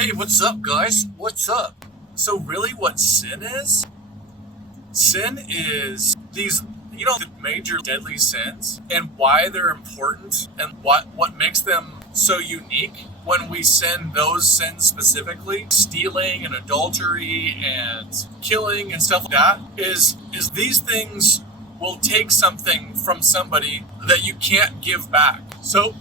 Hey, what's up, guys? What's up? So, really, what sin is? Sin is these, the major deadly sins and why they're important and what makes them so unique. When we sin those sins specifically, stealing and adultery and killing and stuff like that, is these things will take something from somebody that you can't give back. So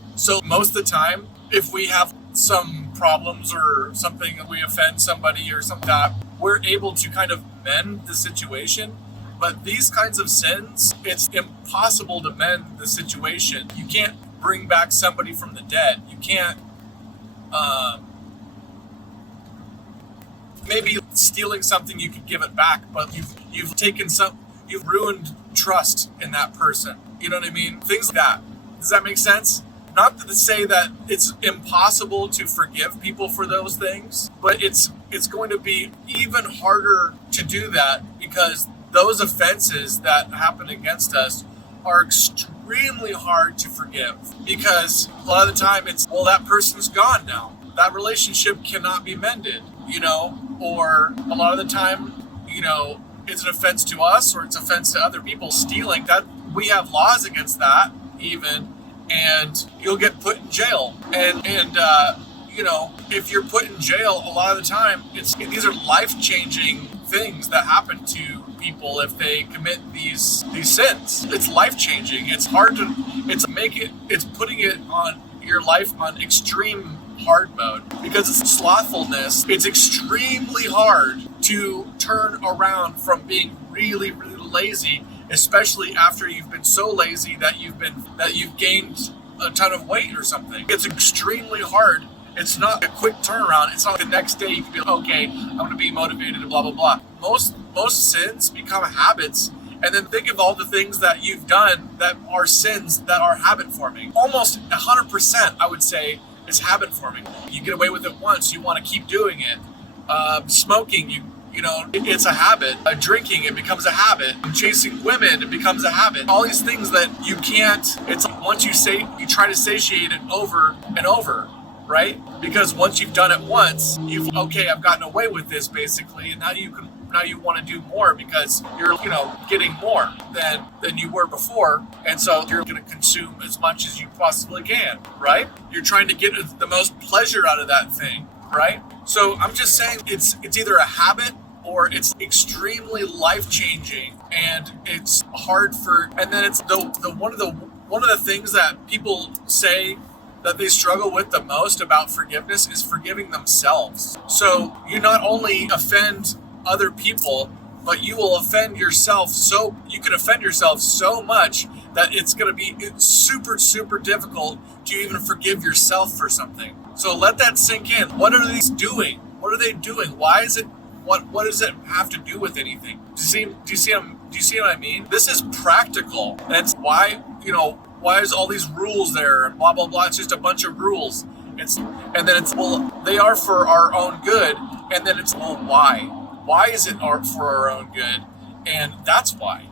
most of the time, if we have some problems or something, we offend somebody or something like that, we're able to kind of mend the situation. But these kinds of sins, it's impossible to mend the situation. You can't bring back somebody from the dead. You can't, maybe stealing something, you could give it back, but you've ruined trust in that person. You know what I mean? Things like that. Does that make sense? Not to say that it's impossible to forgive people for those things, but it's going to be even harder to do that because those offenses that happen against us are extremely hard to forgive, because a lot of the time that person's gone now. That relationship cannot be mended, or a lot of the time, it's an offense to us or it's an offense to other people. Stealing, that we have laws against that even, and you'll get put in jail. And if you're put in jail, a lot of the time, these are life-changing things that happen to people if they commit these sins. It's life-changing. It's hard to, it's putting it on your life on extreme hard mode because it's slothfulness. It's extremely hard to turn around from being really, really lazy, especially after you've been so lazy that you've gained a ton of weight or something. It's extremely hard. It's not a quick turnaround. It's not the next day you can be like, okay, I'm going to be motivated and blah, blah, blah. Most sins become habits, and then think of all the things that you've done that are sins that are habit forming. Almost 100%, I would say, is habit forming. You get away with it once, you want to keep doing it. Smoking, it's a habit. Drinking, it becomes a habit. Chasing women, it becomes a habit. All these things that you can't, it's like once you try to satiate it over and over, right? Because once you've done it once, I've gotten away with this basically, and now you want to do more because you're, getting more than you were before. And so you're going to consume as much as you possibly can, right? You're trying to get the most pleasure out of that thing, right? So I'm just saying it's either a habit or it's extremely life-changing, and it's hard and then it's one of the things that people say that they struggle with the most about forgiveness is forgiving themselves. So you not only offend other people, but you will offend yourself. So you can offend yourself so much that it's going to be super, super difficult to even forgive yourself for something. So let that sink in. What are these doing? What are they doing? Why is it? What does it have to do with anything? Do you see what I mean? This is practical. That's why, why is all these rules there and blah, blah, blah. It's just a bunch of rules. They are for our own good. And then why? Why is it for our own good? And that's why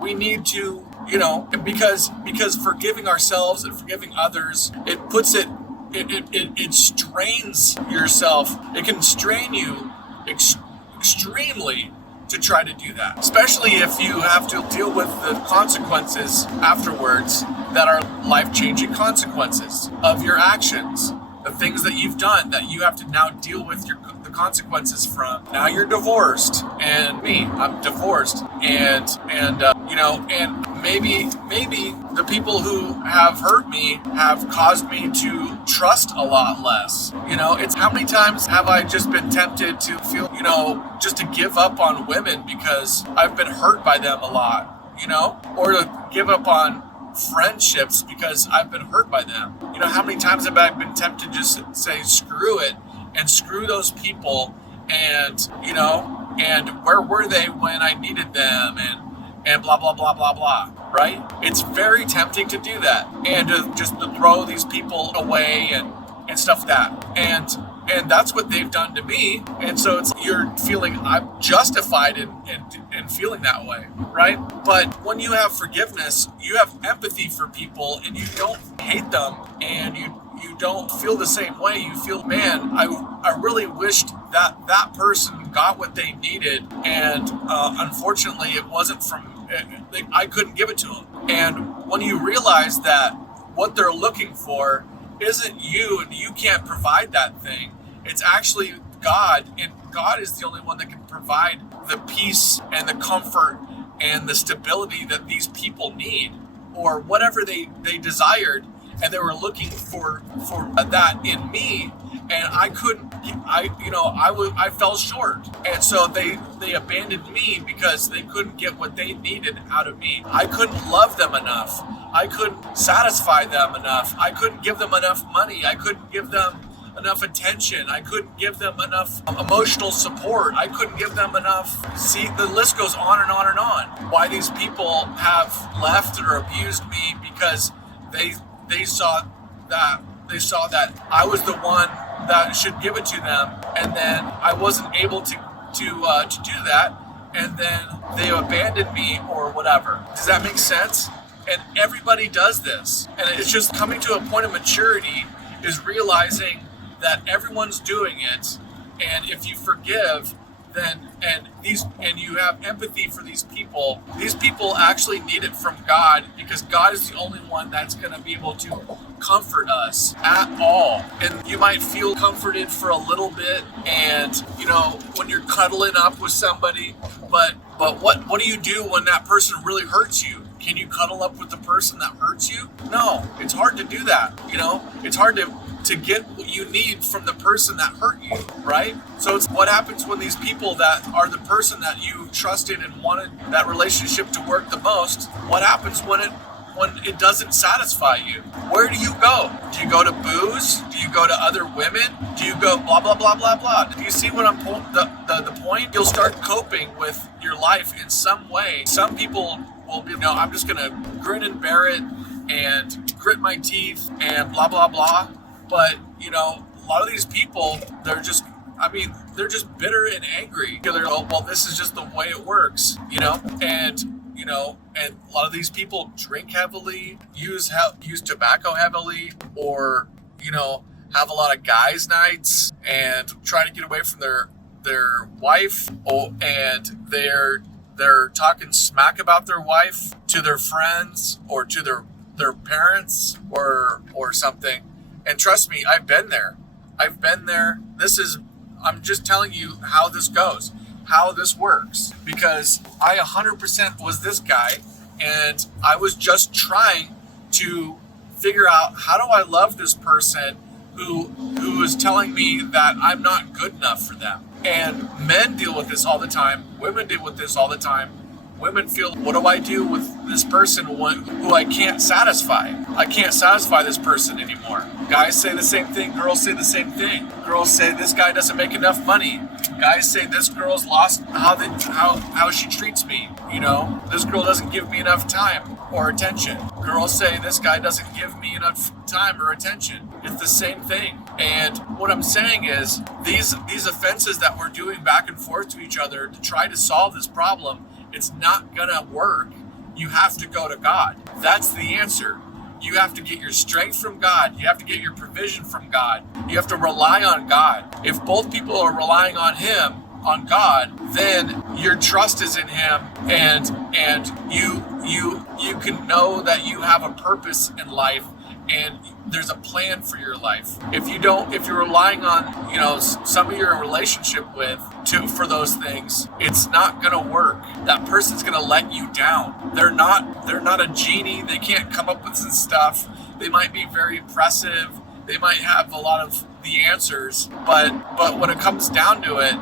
we need to, because forgiving ourselves and forgiving others, it strains yourself. It can strain you extremely to try to do that, especially if you have to deal with the consequences afterwards that are life-changing consequences of your actions, the things that you've done that you have to now deal with the consequences from. Now you're divorced, and I'm divorced, and maybe the people who have hurt me have caused me to trust a lot less. It's how many times have I just been tempted to feel, just to give up on women because I've been hurt by them a lot, or to give up on friendships because I've been hurt by them. How many times have I been tempted to just say screw it and screw those people, and and where were they when I needed them, and blah, blah, blah, blah, blah, right? It's very tempting to do that and to throw these people away and stuff like that. And that's what they've done to me. And so you're feeling I'm justified in feeling that way, right? But when you have forgiveness, you have empathy for people, and you don't hate them, and you don't feel the same way. You feel, man, I really wished that that person got what they needed, and unfortunately it wasn't from, I couldn't give it to them. And when you realize that what they're looking for isn't you, and you can't provide that thing, it's actually God, and God is the only one that can provide the peace and the comfort and the stability that these people need, or whatever they desired, and they were looking for that in me, and I couldn't. I fell short, and so they abandoned me because they couldn't get what they needed out of me. I couldn't love them enough. I couldn't satisfy them enough. I couldn't give them enough money. I couldn't give them enough attention. I couldn't give them enough emotional support. I couldn't give them enough. See, the list goes on and on and on. Why these people have left or abused me, because they saw that I was the one that should give it to them, and then I wasn't able to do that, and then they abandoned me or whatever. Does that make sense? And everybody does this, and it's just coming to a point of maturity, is realizing that everyone's doing it, and if you forgive, then and you have empathy for these people actually need it from God, because God is the only one that's going to be able to comfort us at all. And you might feel comforted for a little bit, and when you're cuddling up with somebody, but what do you do when that person really hurts you? Can you cuddle up with the person that hurts you? No, it's hard to do that. It's hard to get what you need from the person that hurt you, right? So it's what happens when these people that are the person that you trusted and wanted that relationship to work the most, what happens when it doesn't satisfy you? Where do you go? Do you go to booze? Do you go to other women? Do you go blah, blah, blah, blah, blah? Do you see what I'm the point? You'll start coping with your life in some way. Some people will be, I'm just gonna grin and bear it and grit my teeth and blah, blah, blah. But, a lot of these people, they're just bitter and angry. They're, this is just the way it works, and a lot of these people drink heavily, use tobacco heavily, or, have a lot of guys' nights and try to get away from their wife, and they're talking smack about their wife to their friends or to their parents or something. And trust me, I've been there. I'm just telling you how this goes, how this works, because I 100% was this guy, and I was just trying to figure out, how do I love this person who is telling me that I'm not good enough for them? And men deal with this all the time. Women deal with this all the time. Women feel, what do I do with this person who I can't satisfy? I can't satisfy this person anymore. Guys say the same thing. Girls say the same thing. Girls say this guy doesn't make enough money. Guys say this girl's lost how she treats me. This girl doesn't give me enough time or attention. Girls say this guy doesn't give me enough time or attention. It's the same thing. And what I'm saying is, these offenses that we're doing back and forth to each other to try to solve this problem, it's not gonna work. You have to go to God. That's the answer. You have to get your strength from God. You have to get your provision from God. You have to rely on God. If both people are relying on Him, on God, then your trust is in Him, and you can know that you have a purpose in life, and there's a plan for your life. If you're relying on, somebody you're in a relationship with for those things, it's not gonna work. That person's gonna let you down. They're not a genie. They can't come up with some stuff. They might be very impressive. They might have a lot of the answers, but when it comes down to it,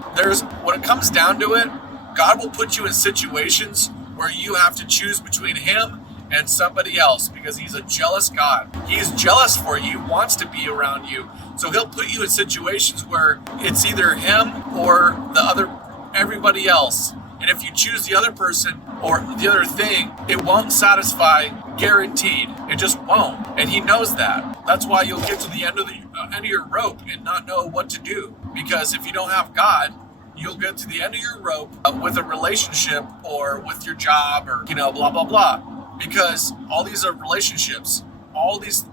God will put you in situations where you have to choose between Him and somebody else, because He's a jealous God. He's jealous for you, wants to be around you. So He'll put you in situations where it's either Him or everybody else. And if you choose the other person or the other thing, it won't satisfy, guaranteed. It just won't. And He knows that. That's why you'll get to the end of your rope and not know what to do. Because if you don't have God, you'll get to the end of your rope with a relationship or with your job or, blah, blah, blah. Because all these are relationships.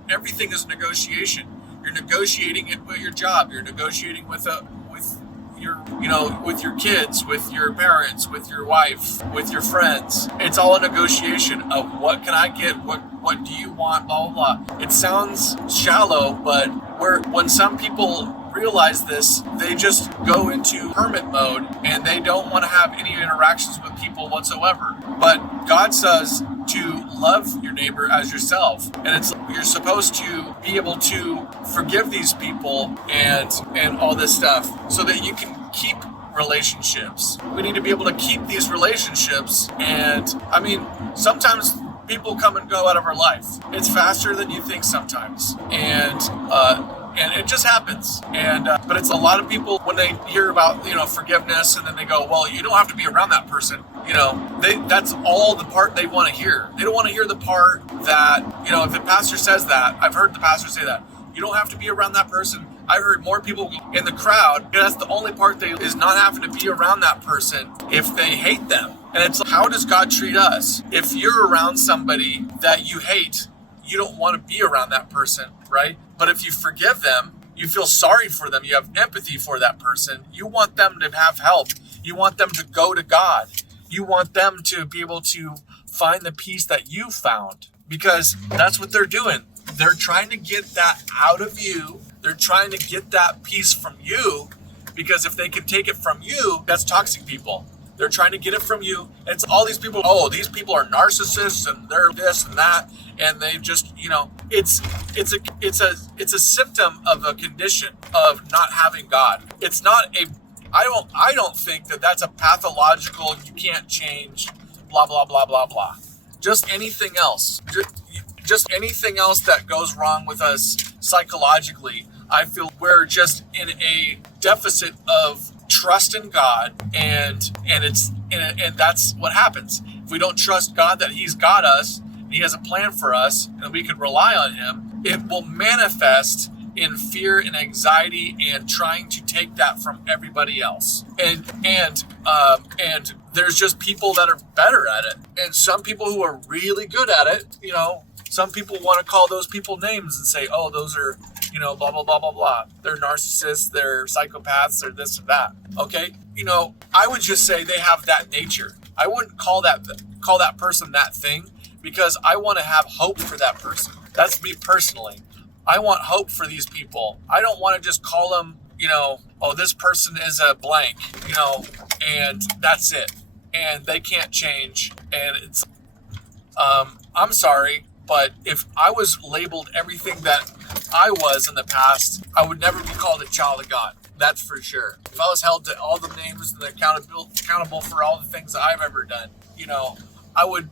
Everything is negotiation. You're negotiating it with your job. You're negotiating with with your kids, with your parents, with your wife, with your friends. It's all a negotiation of what can I get, what do you want, blah, blah, blah. It sounds shallow, but when some people realize this, they just go into hermit mode and they don't want to have any interactions with people whatsoever. But God says to love your neighbor as yourself, and you're supposed to be able to forgive these people and all this stuff so that you can keep relationships. We need to be able to keep these relationships, and I mean, sometimes people come and go out of our life. It's faster than you think sometimes, and it just happens. And but it's a lot of people, when they hear about forgiveness, and then they go, well, you don't have to be around that person. That's all the part they want to hear. They don't want to hear the part that if the pastor says that. I've heard the pastor say that you don't have to be around that person. I've heard more people in the crowd. That's the only part is not having to be around that person if they hate them. And it's like, how does God treat us? If you're around somebody that you hate, you don't want to be around that person, right? But if you forgive them, you feel sorry for them, you have empathy for that person, you want them to have help, you want them to go to God, you want them to be able to find the peace that you found, because that's what they're doing. They're trying to get that out of you. They're trying to get that peace from you, because if they can take it from you, that's toxic people. They're trying to get it from you. And it's all these people, these people are narcissists and they're this and that. And they just, it's a symptom of a condition of not having God. It's not I don't think that that's a pathological, you can't change, blah, blah, blah, blah, blah. Just anything else. Just anything else that goes wrong with us psychologically. I feel we're just in a deficit of trust in God, and that's what happens. If we don't trust God that He's got us, and He has a plan for us, and we can rely on Him, it will manifest in fear and anxiety and trying to take that from everybody else. And there's just people that are better at it, and some people who are really good at it. Some people want to call those people names and say, oh, those are blah, blah, blah, blah, blah. They're narcissists, they're psychopaths, they're this or that. Okay? I would just say they have that nature. I wouldn't call that person that thing, because I want to have hope for that person. That's me personally. I want hope for these people. I don't want to just call them, this person is a blank, and that's it. And they can't change. And it's, I'm sorry, but if I was labeled everything that I was in the past, I would never be called a child of God. That's for sure. If I was held to all the names and accountable for all the things that I've ever done, I would,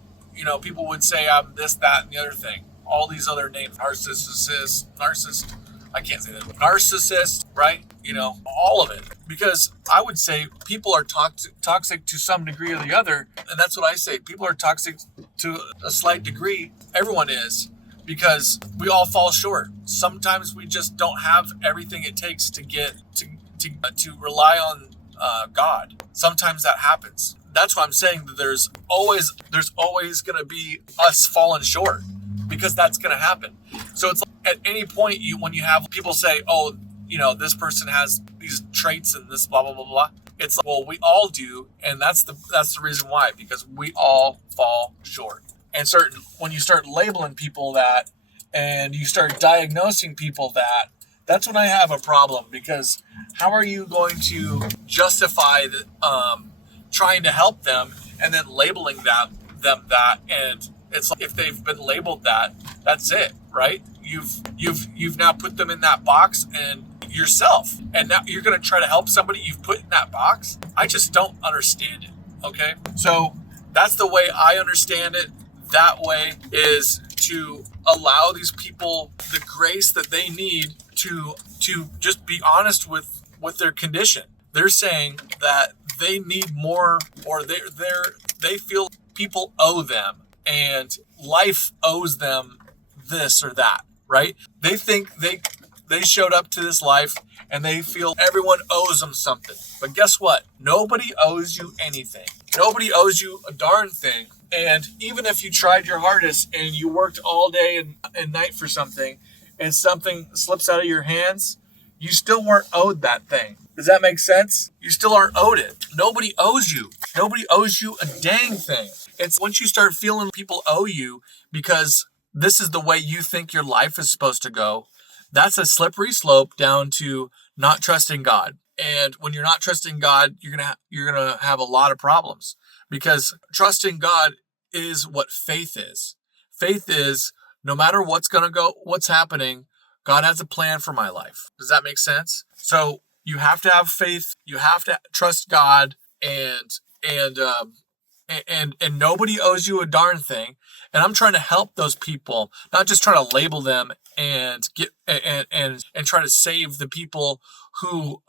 people would say I'm this, that, and the other thing. All these other names, narcissist, I can't say that. Narcissist, right? All of it. Because I would say people are toxic to some degree or the other. And that's what I say. People are toxic to a slight degree. Everyone is. Because we all fall short. Sometimes we just don't have everything it takes to get to rely on God. Sometimes that happens. That's why I'm saying that there's always going to be us falling short, because that's going to happen. So it's like at any point when you have people say, oh, this person has these traits and this blah, blah, blah, blah. It's like, well, we all do. And that's the reason why, because we all fall short. And when you start labeling people that, and you start diagnosing people that, that's when I have a problem, because how are you going to justify trying to help them and then labeling them that? And it's like, if they've been labeled that, that's it, right? You've now put them in that box and yourself, and now you're going to try to help somebody you've put in that box. I just don't understand it. Okay, so that's the way I understand it. That way is to allow these people the grace that they need to just be honest with their condition. They're saying that they need more, or they feel people owe them, and life owes them this or that, right? They think they showed up to this life and they feel everyone owes them something. But guess what? Nobody owes you anything. Nobody owes you a darn thing. And even if you tried your hardest and you worked all day and night for something, and something slips out of your hands, you still weren't owed that thing. Does that make sense? You still aren't owed it. Nobody owes you. Nobody owes you a dang thing. It's once you start feeling people owe you because this is the way you think your life is supposed to go, that's a slippery slope down to not trusting God. And when you're not trusting God, you're gonna have a lot of problems, because trusting God is what faith is. Faith is no matter what's happening, God has a plan for my life. Does that make sense? So you have to have faith. You have to trust God, and nobody owes you a darn thing. And I'm trying to help those people, not just trying to label them and try to save the people who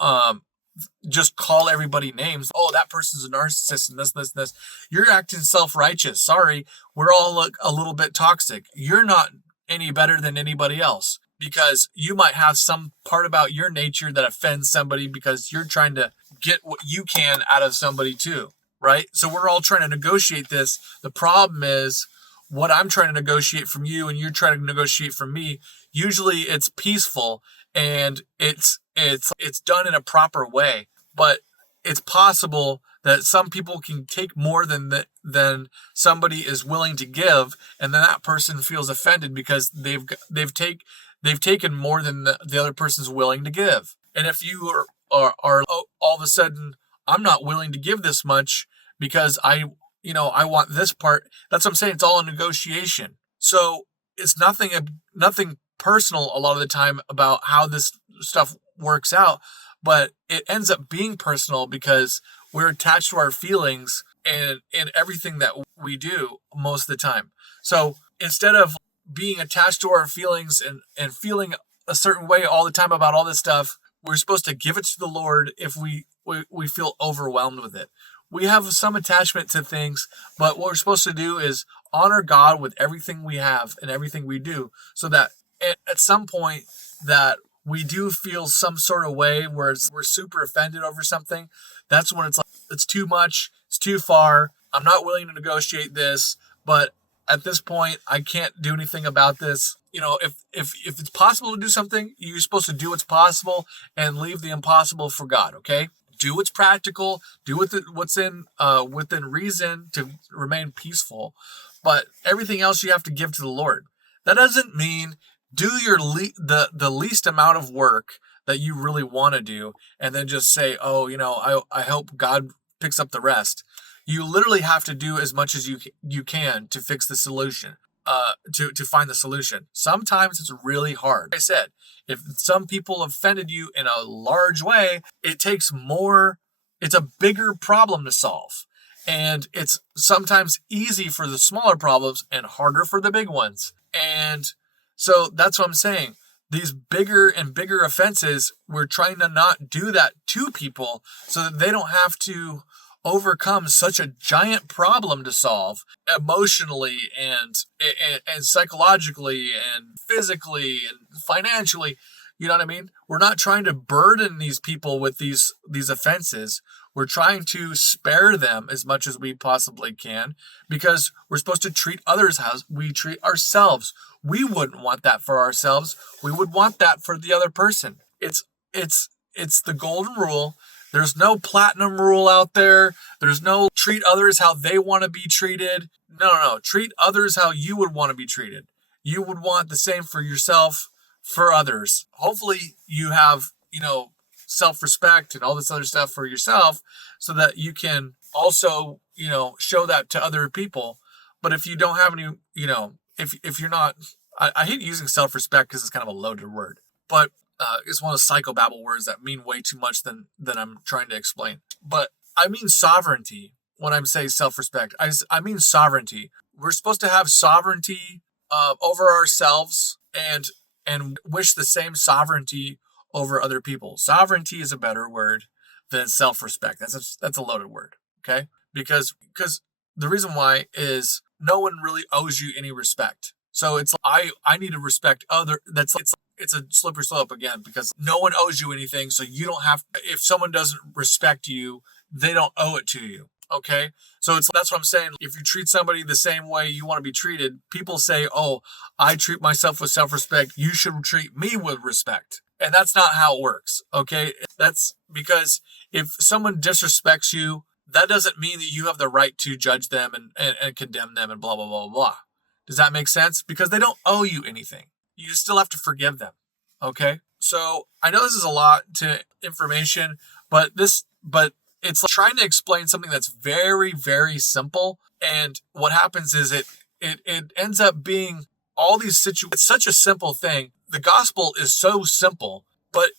just call everybody names. Oh, that person's a narcissist and this. You're acting self-righteous. Sorry, we're all a little bit toxic. You're not any better than anybody else, because you might have some part about your nature that offends somebody because you're trying to get what you can out of somebody too, right? So we're all trying to negotiate this. The problem is what I'm trying to negotiate from you and you're trying to negotiate from me. Usually it's peaceful and it's done in a proper way, but it's possible that some people can take more than somebody is willing to give, and then that person feels offended because they've taken more than the other person's willing to give. And if you are all of a sudden, I'm not willing to give this much because I want this part. That's what I'm saying. It's all a negotiation. So it's nothing personal a lot of the time about how this stuff works out, but it ends up being personal because we're attached to our feelings and in everything that we do most of the time. So instead of being attached to our feelings and feeling a certain way all the time about all this stuff, we're supposed to give it to the Lord if we feel overwhelmed with it. We have some attachment to things, but what we're supposed to do is honor God with everything we have and everything we do, so that at some point that we do feel some sort of way where we're super offended over something. That's when it's like, it's too much, it's too far, I'm not willing to negotiate this, but at this point, I can't do anything about this. If it's possible to do something, you're supposed to do what's possible and leave the impossible for God, okay? Do what's practical, do what's within reason to remain peaceful, but everything else you have to give to the Lord. That doesn't mean do the least amount of work that you really want to do and then just say, oh, I hope God picks up the rest. You literally have to do as much as you can to fix the solution, to find the solution. Sometimes it's really hard. Like I said, if some people offended you in a large way, it takes more. It's a bigger problem to solve. And it's sometimes easy for the smaller problems and harder for the big ones. And so that's what I'm saying. These bigger and bigger offenses, we're trying to not do that to people so that they don't have to overcome such a giant problem to solve emotionally and psychologically and physically and financially. You know what I mean? We're not trying to burden these people with these offenses. We're trying to spare them as much as we possibly can, because we're supposed to treat others as we treat ourselves. We wouldn't want that for ourselves. We would want that for the other person. It's the golden rule. There's no platinum rule out there. There's no treat others how they want to be treated. No. Treat others how you would want to be treated. You would want the same for yourself, for others. Hopefully you have, self-respect and all this other stuff for yourself so that you can also, show that to other people. But if you don't have any, if you're not, I hate using self-respect because it's kind of a loaded word, but it's one of those psychobabble words that mean way too much than I'm trying to explain. But I mean sovereignty when I'm saying self-respect. I mean sovereignty. We're supposed to have sovereignty over ourselves and wish the same sovereignty over other people. Sovereignty is a better word than self-respect. That's a loaded word, okay? Because the reason why is no one really owes you any respect. So it's I need to respect other. It's a slippery slope again, because no one owes you anything. So you don't have. If someone doesn't respect you, they don't owe it to you. Okay, so that's what I'm saying. If you treat somebody the same way you want to be treated, people say, "Oh, I treat myself with self-respect. You should treat me with respect." And that's not how it works. Okay. That's because if someone disrespects you, that doesn't mean that you have the right to judge them and condemn them and blah, blah, blah, blah. Does that make sense? Because they don't owe you anything. You still have to forgive them. Okay. So I know this is a lot to information, but it's like trying to explain something that's very, very simple. And what happens is it ends up being all these situations. It's such a simple thing. The gospel is so simple, but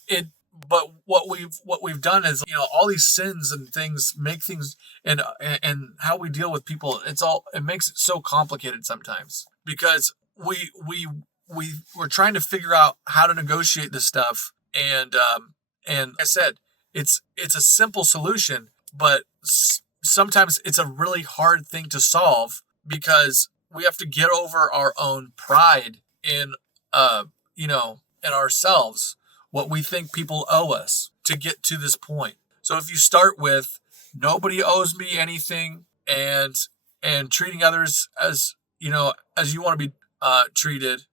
what we've done is, all these sins and things make things, and how we deal with people, it makes it so complicated sometimes, because we're trying to figure out how to negotiate this stuff, and I said it's a simple solution, but sometimes it's a really hard thing to solve, because we have to get over our own pride in in ourselves, what we think people owe us to get to this point. So if you start with nobody owes me anything, and treating others as you want to be treated,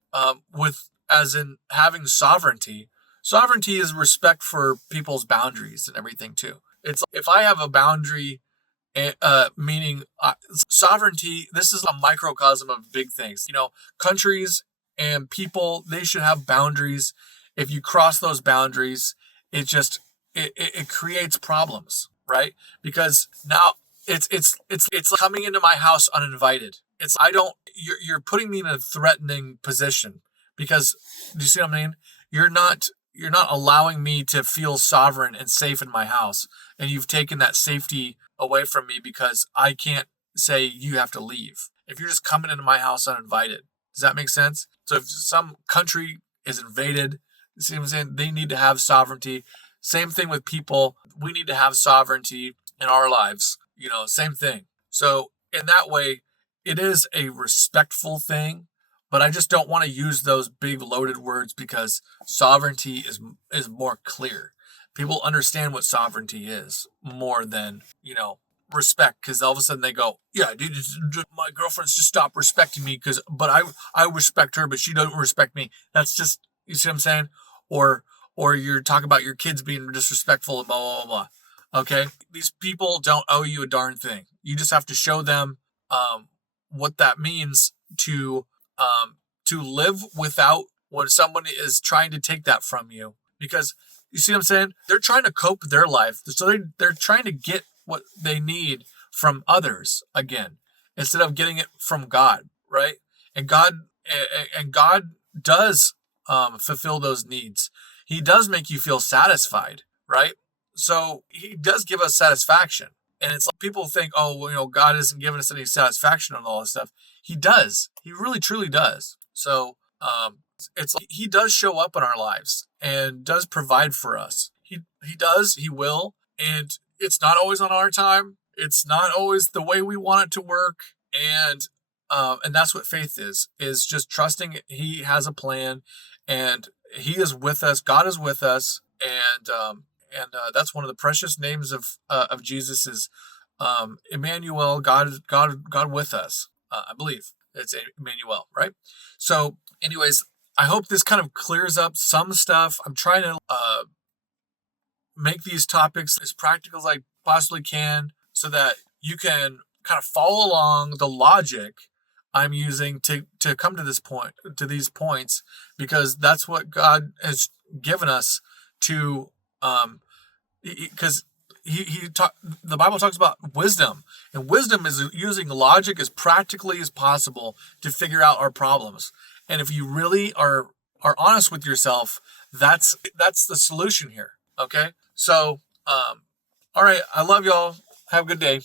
with as in having sovereignty. Sovereignty is respect for people's boundaries and everything too. It's if I have a boundary, meaning sovereignty. This is a microcosm of big things. Countries and people, they should have boundaries. If you cross those boundaries, it creates problems, right? Because now it's coming into my house uninvited. You're putting me in a threatening position, because do you see what I mean? You're not allowing me to feel sovereign and safe in my house, and you've taken that safety away from me because I can't say you have to leave. If you're just coming into my house uninvited, does that make sense? So if some country is invaded, you see what I'm saying? They need to have sovereignty. Same thing with people. We need to have sovereignty in our lives. Same thing. So in that way, it is a respectful thing, but I just don't want to use those big loaded words, because sovereignty is more clear. People understand what sovereignty is more than, respect, because all of a sudden they go, yeah, dude, my girlfriend's just stopped respecting me but I respect her, but she doesn't respect me. That's just, you see what I'm saying? Or you're talking about your kids being disrespectful and blah, blah, blah, blah. Okay? These people don't owe you a darn thing. You just have to show them what that means to live without when someone is trying to take that from you. Because you see what I'm saying? They're trying to cope with their life. So they're trying to get what they need from others again, instead of getting it from God, right? And God does fulfill those needs. He does make you feel satisfied, right? So he does give us satisfaction. And it's like people think, oh, well, God isn't giving us any satisfaction on all this stuff. He does. He really, truly does. So it's like he does show up in our lives and does provide for us. He does. He will. And it's not always on our time. It's not always the way we want it to work. And that's what faith is just trusting he has a plan, and he is with us. God is with us. And that's one of the precious names of Jesus is Emmanuel, God with us. I believe it's Emmanuel, right? So anyways, I hope this kind of clears up some stuff. I'm trying to make these topics as practical as I possibly can, so that you can kind of follow along the logic I'm using to come to these points, because that's what God has given us to, because the Bible talks about wisdom, and wisdom is using logic as practically as possible to figure out our problems. And if you really are honest with yourself, that's the solution here. Okay. So, all right. I love y'all. Have a good day.